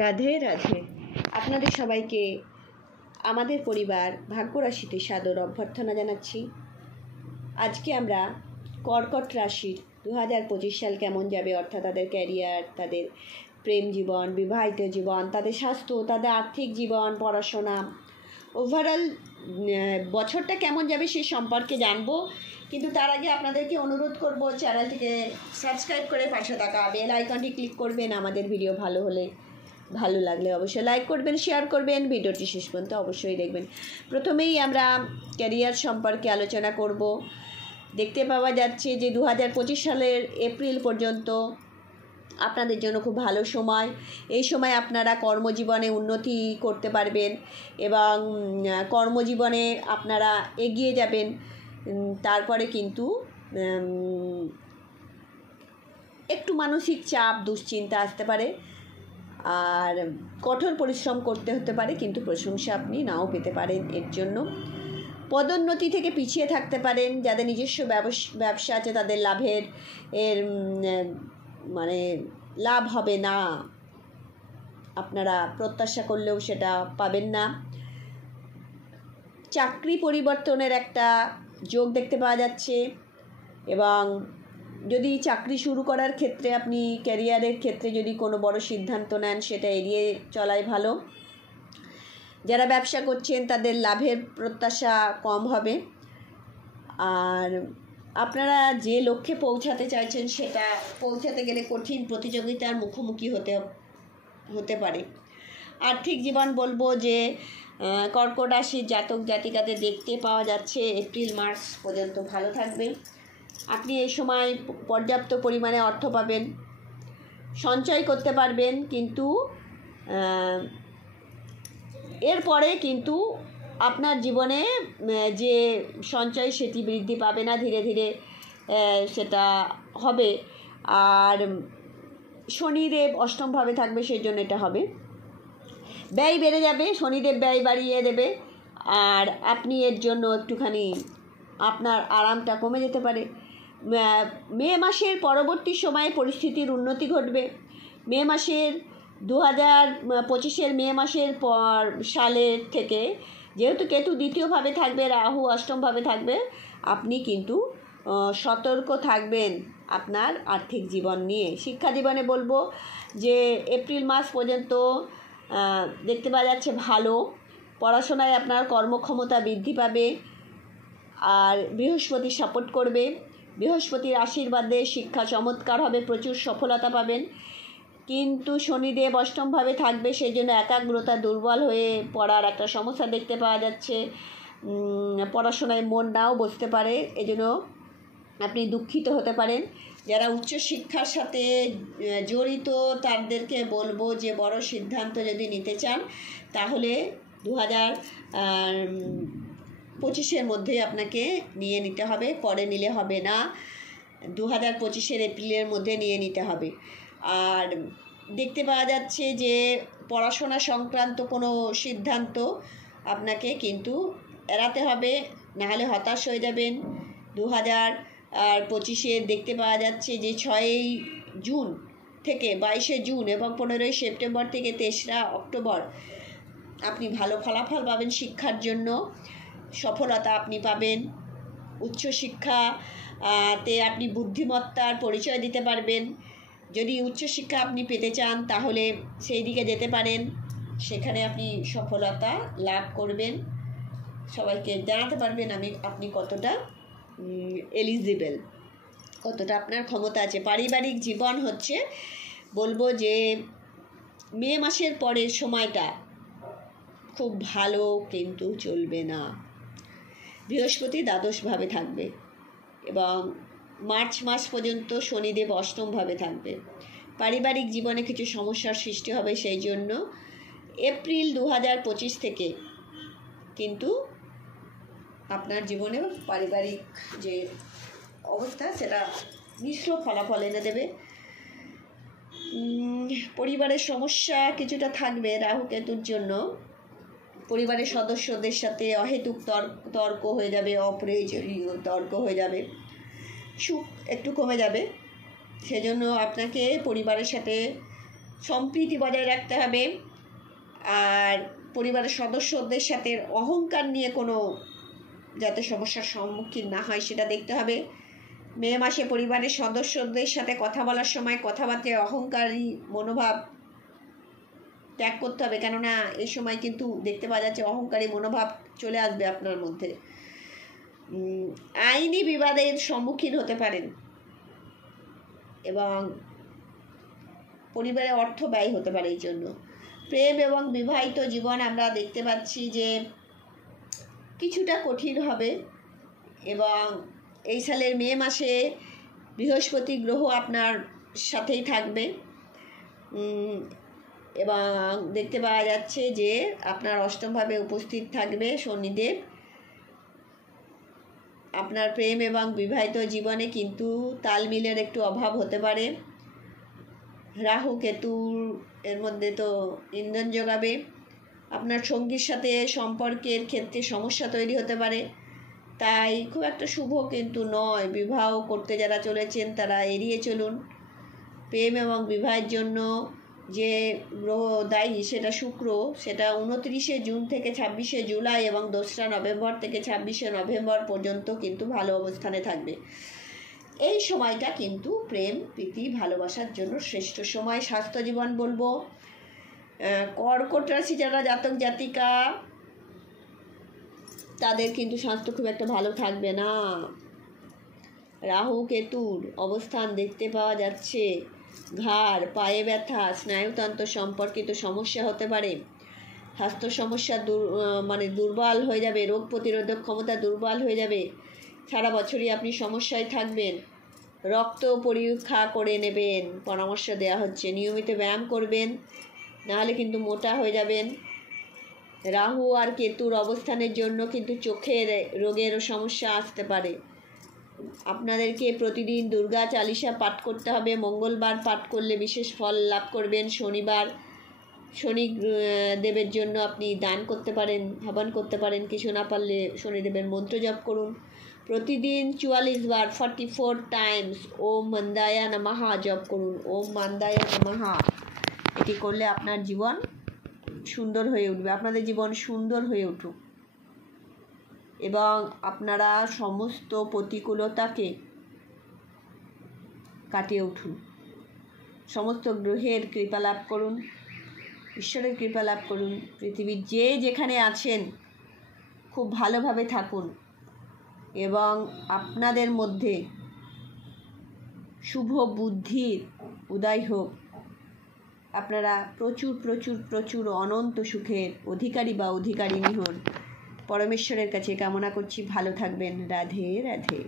রাধে রাধে। আপনাদের সবাইকে আমাদের পরিবার ভাগ্যরাশিতে সাদর অভ্যর্থনা জানাচ্ছি। আজকে আমরা কর্কট রাশির 2025 সাল কেমন যাবে, অর্থাৎ তাদের ক্যারিয়ার, তাদের প্রেম জীবন, বিবাহিত জীবন, তাদের স্বাস্থ্য, তাদের আর্থিক জীবন, পড়াশোনা, ওভারঅল বছরটা কেমন যাবে সে সম্পর্কে জানবো। কিন্তু তার আগে আপনাদেরকে অনুরোধ করব, চ্যানেলটিকে সাবস্ক্রাইব করে পাশে থাকা বেল আইকনটি ক্লিক করবেন। আমাদের ভিডিও ভালো লাগলে অবশ্যই লাইক করবেন, শেয়ার করবেন, ভিডিওটি শেষ পর্যন্ত অবশ্যই দেখবেন। প্রথমেই আমরা ক্যারিয়ার সম্পর্কে আলোচনা করব। দেখতে পাওয়া যাচ্ছে যে 2025 সালের এপ্রিল পর্যন্ত আপনাদের জন্য খুব ভালো সময়। এই সময় আপনারা কর্মজীবনে উন্নতি করতে পারবেন এবং কর্মজীবনে আপনারা এগিয়ে যাবেন। তারপরে কিন্তু একটু মানসিক চাপ, দুশ্চিন্তা আসতে পারে আর কঠোর পরিশ্রম করতে হতে পারে, কিন্তু প্রশংসা আপনি নাও পেতে পারেন। এর জন্য পদোন্নতি থেকে পিছিয়ে থাকতে পারেন। যাদের নিজস্ব ব্যবসা আছে তাদের লাভ হবে না, আপনারা প্রত্যাশা করলেও সেটা পাবেন না। চাকরি পরিবর্তনের একটা যোগ দেখতে পাওয়া যাচ্ছে এবং যদি চাকরি শুরু করার ক্ষেত্রে আপনি ক্যারিয়ারের ক্ষেত্রে যদি কোনো বড় সিদ্ধান্ত নেন, সেটা এড়িয়ে চলাই ভালো। যারা ব্যবসা করছেন তাদের লাভের প্রত্যাশা কম হবে আর আপনারা যে লক্ষ্যে পৌঁছাতে চাইছেন সেটা পৌঁছাতে গেলে কঠিন প্রতিযোগিতার মুখোমুখি হতে পারে। আর্থিক জীবন বলবো যে কর্কট রাশির জাতক জাতিকাদের দেখতে পাওয়া যাচ্ছে এপ্রিল মার্চ পর্যন্ত ভালো থাকবে। আপনি এই সময় পর্যাপ্ত পরিমাণে অর্থ পাবেন, সঞ্চয় করতে পারবেন, কিন্তু এরপরে কিন্তু আপনার জীবনে যে সঞ্চয় সেটি বৃদ্ধি পাবে না, ধীরে ধীরে সেটা হবে। আর শনিদেব অষ্টমভাবে থাকবে, সেই জন্য এটা হবে। ব্যয় বেড়ে যাবে, শনিদেব ব্যয় বাড়িয়ে দেবে আর আপনি এর জন্য একটুখানি আপনার আরামটা কমে যেতে পারে। মে মাসের পরবর্তী সময়ে পরিস্থিতির উন্নতি ঘটবে। মে মাসের 2025 মে মাসের সালের থেকে, যেহেতু কেতু দ্বিতীয়ভাবে থাকবে, রাহু অষ্টমভাবে থাকবে, আপনি কিন্তু সতর্ক থাকবেন আপনার আর্থিক জীবন নিয়ে। শিক্ষা জীবনে বলবো যে এপ্রিল মাস পর্যন্ত দেখতে পাওয়া যাচ্ছে ভালো। পড়াশোনায় আপনার কর্মক্ষমতা বৃদ্ধি পাবে আর বৃহস্পতি সাপোর্ট করবে। বৃহস্পতির আশীর্বাদে শিক্ষা চমৎকার হবে, প্রচুর সফলতা পাবেন। কিন্তু শনিদেব অষ্টমভাবে থাকবে, সেই জন্য একাগ্রতা দুর্বল হয়ে পড়ার একটা সমস্যা দেখতে পাওয়া যাচ্ছে। পড়াশোনায় মন নাও বসতে পারে, এজন্য আপনি দুঃখিত হতে পারেন। যারা উচ্চশিক্ষার সাথে জড়িত তাদেরকে বলবো যে বড় সিদ্ধান্ত যদি নিতে চান তাহলে 2025 মধ্যেই আপনাকে নিয়ে নিতে হবে, পরে নিলে হবে না। 2025 এপ্রিলের মধ্যে নিয়ে নিতে হবে। আর দেখতে পাওয়া যাচ্ছে যে পড়াশোনা সংক্রান্ত কোনো সিদ্ধান্ত আপনাকে কিন্তু এড়াতে হবে, নাহলে হতাশ হয়ে যাবেন। 2025 দেখতে পাওয়া যাচ্ছে যে 6 জুন থেকে 22 জুন এবং 15 সেপ্টেম্বর থেকে 3 অক্টোবর আপনি ভালো ফলাফল পাবেন। শিক্ষার জন্য সফলতা আপনি পাবেন। উচ্চশিক্ষাতে আপনি বুদ্ধিমত্তার পরিচয় দিতে পারবেন। যদি উচ্চশিক্ষা আপনি পেতে চান তাহলে সেই দিকে যেতে পারেন, সেখানে আপনি সফলতা লাভ করবেন। সবাইকে জানাতে পারবেন আপনি কতটা এলিজিবল, কতটা আপনার ক্ষমতা আছে। পারিবারিক জীবন হচ্ছে বলবো যে মে মাসের পরের সময়টা খুব ভালো কিন্তু চলবে না। বৃহস্পতি দ্বাদশভাবে থাকবে এবং মার্চ মাস পর্যন্ত শনিদেব অষ্টমভাবে থাকবে। পারিবারিক জীবনে কিছু সমস্যার সৃষ্টি হবে, সেই জন্য এপ্রিল 2025 থেকে কিন্তু আপনার জীবনে পারিবারিক যে অবস্থা সেটা মিশ্র ফলাফল এনে দেবে। পরিবারের সমস্যা কিছুটা থাকবে রাহু কেতুর জন্য। পরিবারের সদস্যদের সাথে অহেতুক তর্ক হয়ে যাবে, অপ্রয়োজনীয় তর্ক হয়ে যাবে, সুখ একটু কমে যাবে। সেজন্য আপনাকে পরিবারের সাথে সম্প্রীতি বজায় রাখতে হবে। আর পরিবারের সদস্যদের সাথে অহংকার নিয়ে কোনো যাতে সমস্যার সম্মুখীন না হয় সেটা দেখতে হবে। মে মাসে পরিবারের সদস্যদের সাথে কথা বলার সময় কথাবার্তায় অহংকারী মনোভাব ত্যাগ করতে হবে, কেননা এই সময় কিন্তু দেখতে পাওয়া যাচ্ছে অহংকারী মনোভাব চলে আসবে আপনার মধ্যে। আইনি বিবাদের সম্মুখীন হতে পারেন এবং পরিবারে অর্থ ব্যয় হতে পারে। এই জন্য প্রেম এবং বিবাহিত জীবন আমরা দেখতে পাচ্ছি যে কিছুটা কঠিন হবে। এবং এই সালের মে মাসে বৃহস্পতি গ্রহ আপনার সাথেই থাকবে এবং দেখতে পাওয়া যাচ্ছে যে আপনার অষ্টমভাবে উপস্থিত থাকবে শনিদেব। আপনার প্রেম এবং বিবাহিত জীবনে কিন্তু তালমিলের একটু অভাব হতে পারে। রাহু কেতুর এর মধ্যে তো ইন্ধন যোগাবে। আপনার সঙ্গীর সাথে সম্পর্কের ক্ষেত্রে সমস্যা তৈরি হতে পারে, তাই খুব একটা শুভ কিন্তু নয়। বিবাহ করতে যারা চলেছেন তারা এড়িয়ে চলুন। প্রেম এবং বিবাহের জন্য যে গ্রহ দায়ী সেটা শুক্র, সেটা 29শে জুন থেকে 26শে জুলাই এবং 2রা নভেম্বর থেকে 26শে নভেম্বর পর্যন্ত কিন্তু ভালো অবস্থানে থাকবে। এই সময়টা কিন্তু প্রেম প্রীতি ভালোবাসার জন্য শ্রেষ্ঠ সময়। স্বাস্থ্য জীবন বলবো, কর্কট রাশি যারা জাতক জাতিকা তাদের কিন্তু স্বাস্থ্য খুব একটা ভালো থাকবে না। রাহু কেতুর অবস্থান দেখতে পাওয়া যাচ্ছে। ঘাড়, পায়ে ব্যথা, স্নায়ুতন্ত্র সম্পর্কিত সমস্যা হতে পারে। স্বাস্থ্য সমস্যা দুর্বল হয়ে যাবে, রোগ প্রতিরোধক ক্ষমতা দুর্বল হয়ে যাবে। সারা বছরই আপনি সমস্যায় থাকবেন। রক্ত পরীক্ষা করে নেবেন, পরামর্শ দেওয়া হচ্ছে। নিয়মিত ব্যায়াম করবেন, নাহলে কিন্তু মোটা হয়ে যাবেন। রাহু আর কেতুর অবস্থানের জন্য কিন্তু চোখের রোগেরও সমস্যা আসতে পারে। আপনাদেরকে প্রতিদিন দুর্গা চালিসা পাঠ করতে হবে। মঙ্গলবার পাঠ করলে বিশেষ ফল লাভ করবেন। শনিবার শনি দেবের জন্য আপনি দান করতে পারেন, হবন করতে পারেন। কিছু না পারলে শনিদেবের মন্ত্র জপ করুন। প্রতিদিন 44 বার 44 টাইমস ওম মন্দায়া নমঃ জপ করুন। ওম মন্দায়া নমঃ। এটি করলে আপনার জীবন সুন্দর হয়ে উঠবে, আপনাদের জীবন সুন্দর হয়ে উঠুক এবং আপনারা সমস্ত প্রতিকূলতাকে কাটিয়ে উঠুন। সমস্ত গ্রহের কৃপা লাভ করুন, ঈশ্বরের কৃপা লাভ করুন। পৃথিবীর যে যেখানে আছেন খুব ভালোভাবে থাকুন এবং আপনাদের মধ্যে শুভ বুদ্ধির উদয় হোক। আপনারা প্রচুর প্রচুর প্রচুর অনন্ত সুখের অধিকারী বা অধিকারিণী হন। পরমেশ্বরের কাছে কামনা করছি ভালো থাকবেন। রাধে রাধে।